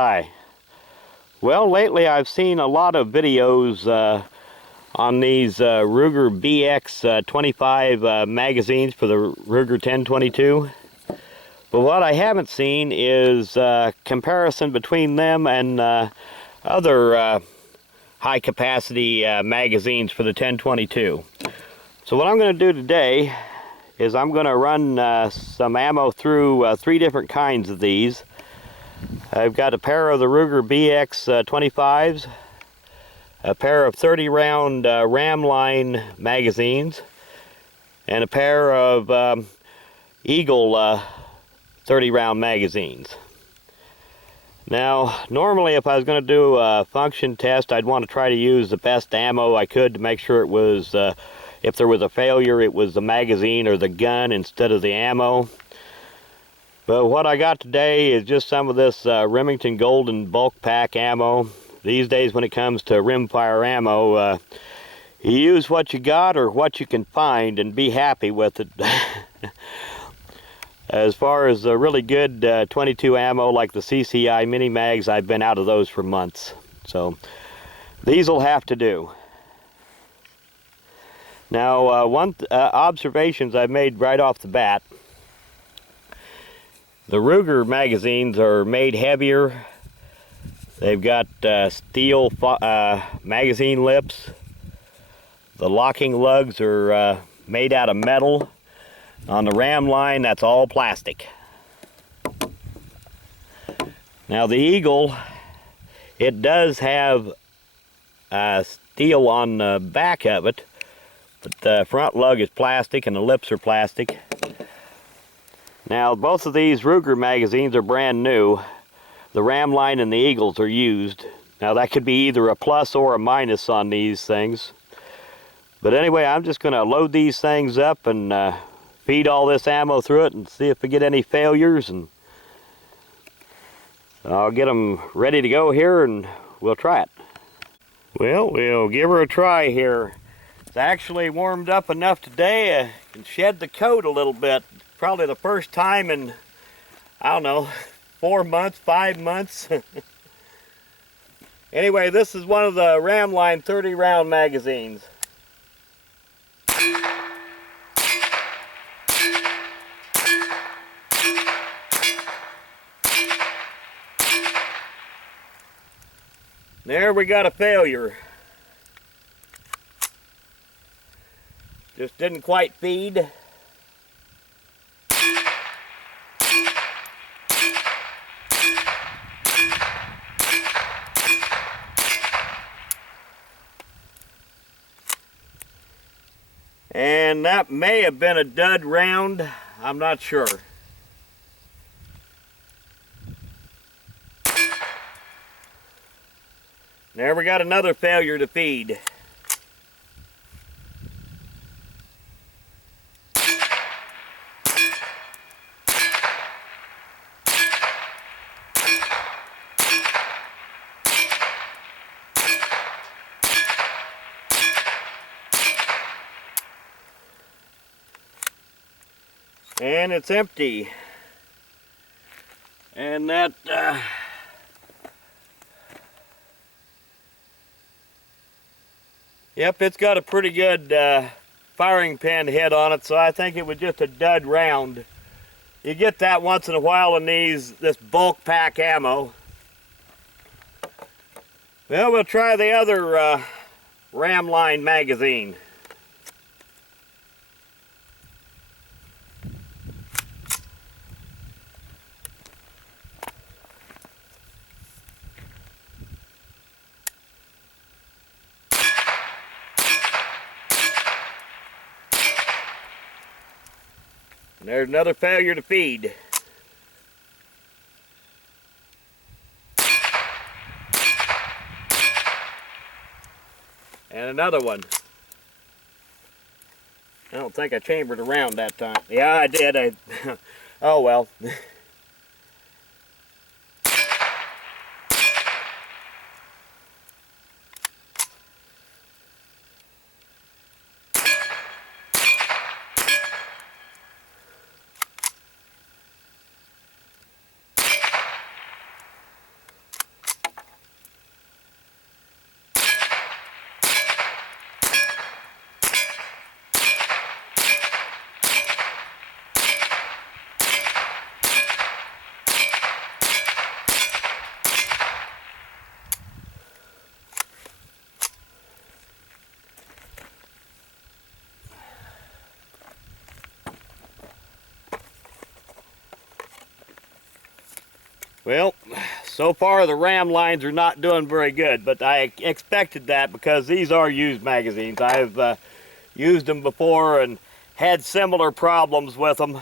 Hi. Well, lately I've seen a lot of videos on these Ruger BX 25 magazines for the Ruger 1022. But what I haven't seen is comparison between them and other high capacity magazines for the 1022. So what I'm going to do today is I'm going to run some ammo through 3 different kinds of these. I've got a pair of the Ruger BX 25s, a pair of 30 round Ramline magazines, and a pair of Eagle 30 round magazines. Now, normally if I was going to do a function test, I'd want to try to use the best ammo I could to make sure it was, if there was a failure, it was the magazine or the gun instead of the ammo. But what I got today is just some of this Remington Golden bulk pack ammo. These days when it comes to rimfire ammo, you use what you got or what you can find and be happy with it. As far as really good 22 ammo like the CCI mini mags, I've been out of those for months. So these will have to do. Now one observations I've made right off the bat. The Ruger magazines are made heavier. They've got steel magazine lips. The locking lugs are made out of metal. On the Ramline, that's all plastic. Now the Eagle, it does have steel on the back of it, but the front lug is plastic and the lips are plastic. Now, both of these Ruger magazines are brand new. The Ramline and the Eagles are used. Now, that could be either a plus or a minus on these things. But anyway, I'm just going to load these things up and feed all this ammo through it and see if we get any failures. And I'll get them ready to go here and we'll try it. Well, we'll give her a try here. It's actually warmed up enough today I can shed the coat a little bit. Probably the first time in, I don't know, 4 months, 5 months. Anyway, this is one of the Ramline 30 round magazines. There we got a failure. Just didn't quite feed. And that may have been a dud round, I'm not sure. There we got another failure to feed. And it's empty. And that yep, it's got a pretty good firing pin head on it, so I think it was just a dud round. You get that once in a while in this bulk pack ammo. Well, we'll try the other Ramline magazine. There's another failure to feed. And another one. I don't think I chambered around that time. Yeah, I did. Oh well. Well, so far the Ramlines are not doing very good, but I expected that because these are used magazines. I've used them before and had similar problems with them.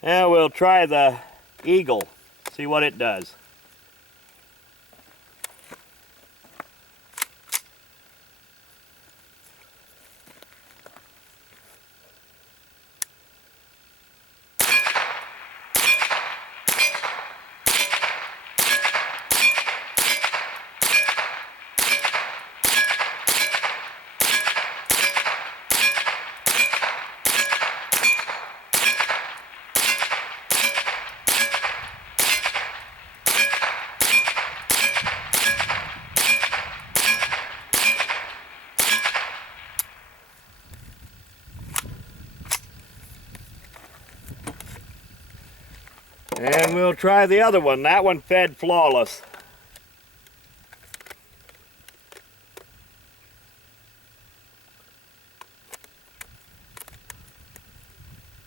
And we'll try the Eagle, see what it does. And we'll try the other one. That one fed flawless.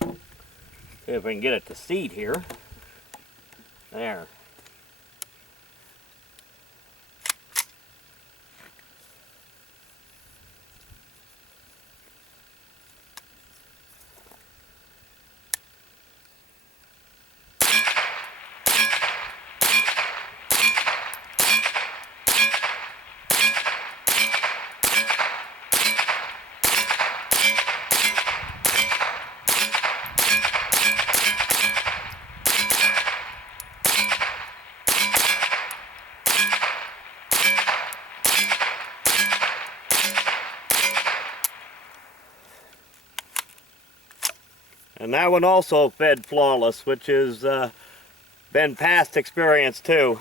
See if we can get it to seat here. There. And that one also fed flawless, which has been past experience too.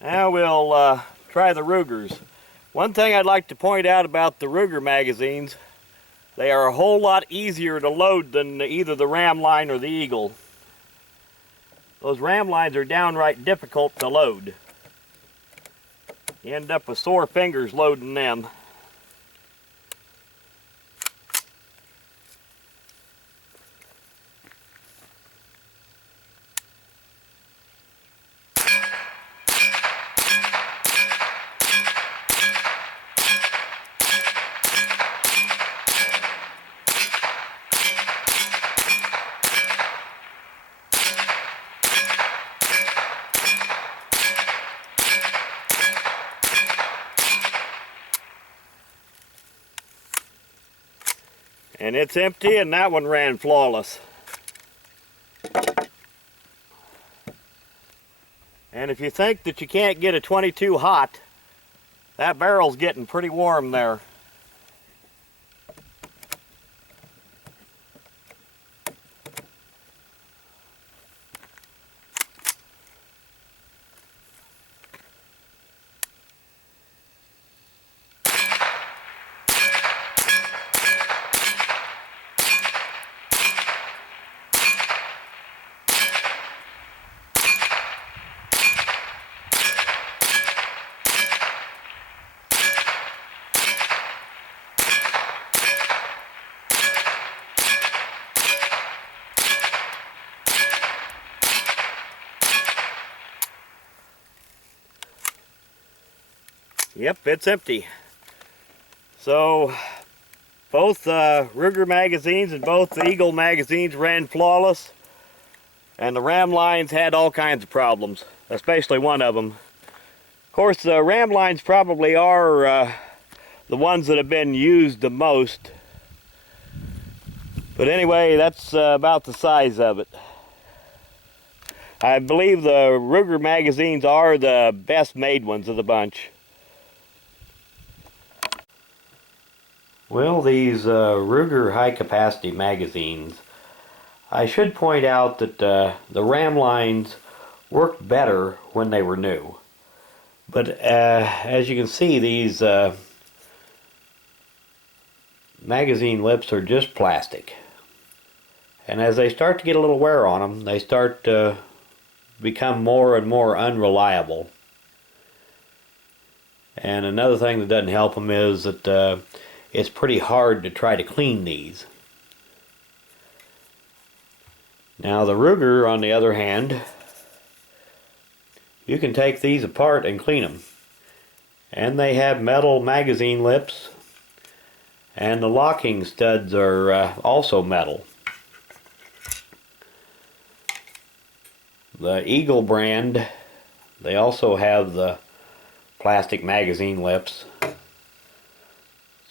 Now we'll try the Rugers. One thing I'd like to point out about the Ruger magazines, they are a whole lot easier to load than either the Ramline or the Eagle. Those Ramlines are downright difficult to load. You end up with sore fingers loading them. And it's empty, and that one ran flawless. And if you think that you can't get a 22 hot, that barrel's getting pretty warm there. Yep, it's empty. So both Ruger magazines and both the Eagle magazines ran flawless, and the Ramlines had all kinds of problems, especially one of them. Of course, the Ramlines probably are the ones that have been used the most. But anyway, that's about the size of it. I believe the Ruger magazines are the best made ones of the bunch. Well, these Ruger high-capacity magazines, I should point out that the Ramlines worked better when they were new. But as you can see, these magazine lips are just plastic. And as they start to get a little wear on them, they start to become more and more unreliable. And another thing that doesn't help them is that it's pretty hard to try to clean these. Now the Ruger, on the other hand, you can take these apart and clean them. And they have metal magazine lips, and the locking studs are also metal. The Eagle brand, they also have the plastic magazine lips.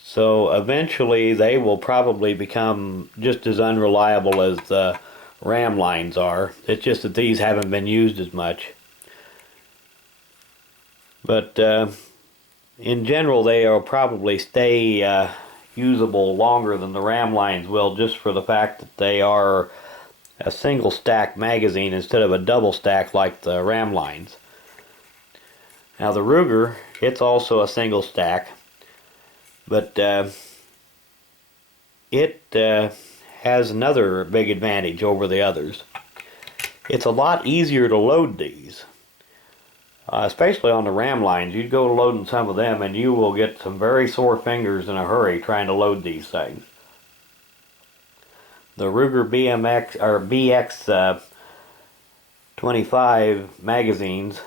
So eventually they will probably become just as unreliable as the Ramlines are. It's just that these haven't been used as much. But in general, they will probably stay usable longer than the Ramlines will, just for the fact that they are a single stack magazine instead of a double stack like the Ramlines. Now the Ruger, it's also a single stack, but it has another big advantage over the others. It's a lot easier to load these. Especially on the Ramlines, you'd go loading some of them and you will get some very sore fingers in a hurry trying to load these things. The Ruger BMX or BX 25 magazines,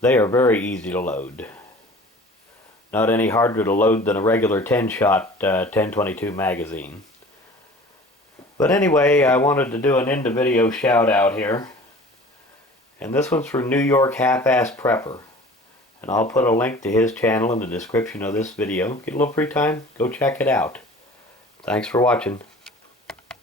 they are very easy to load. Not any harder to load than a regular 10-shot 1022 magazine. But anyway, I wanted to do an end of video shout out here. And this one's for NYHalfassprepper. And I'll put a link to his channel in the description of this video. Get a little free time, go check it out. Thanks for watching.